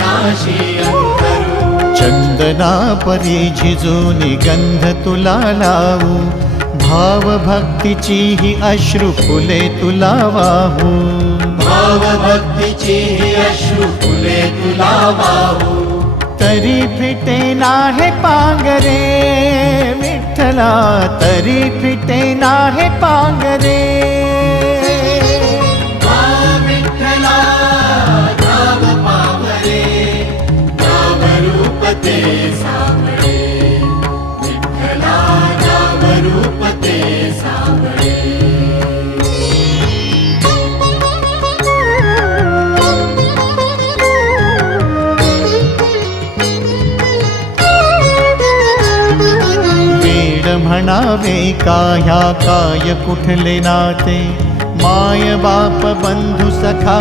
विनाशी अंतरू। चंदना परी झिजूनी गंध तुला लावू, भाव भक्तीची ही अश्रु फुले तुला वाहू। भाव भक्तीची ही अश्रु फुले तुला वाहू। तरी फिटे नाहे पांगरे विठ्ठला, तरी फिटे नाहे पांगरे। विठ्ठला नाम पावरे, नाम रूप ते सावळे। विठ्ठला नाम रूप ते सावळे। म्हणावे काह्या काय कुठले नाते, माय बाप बंधु सखा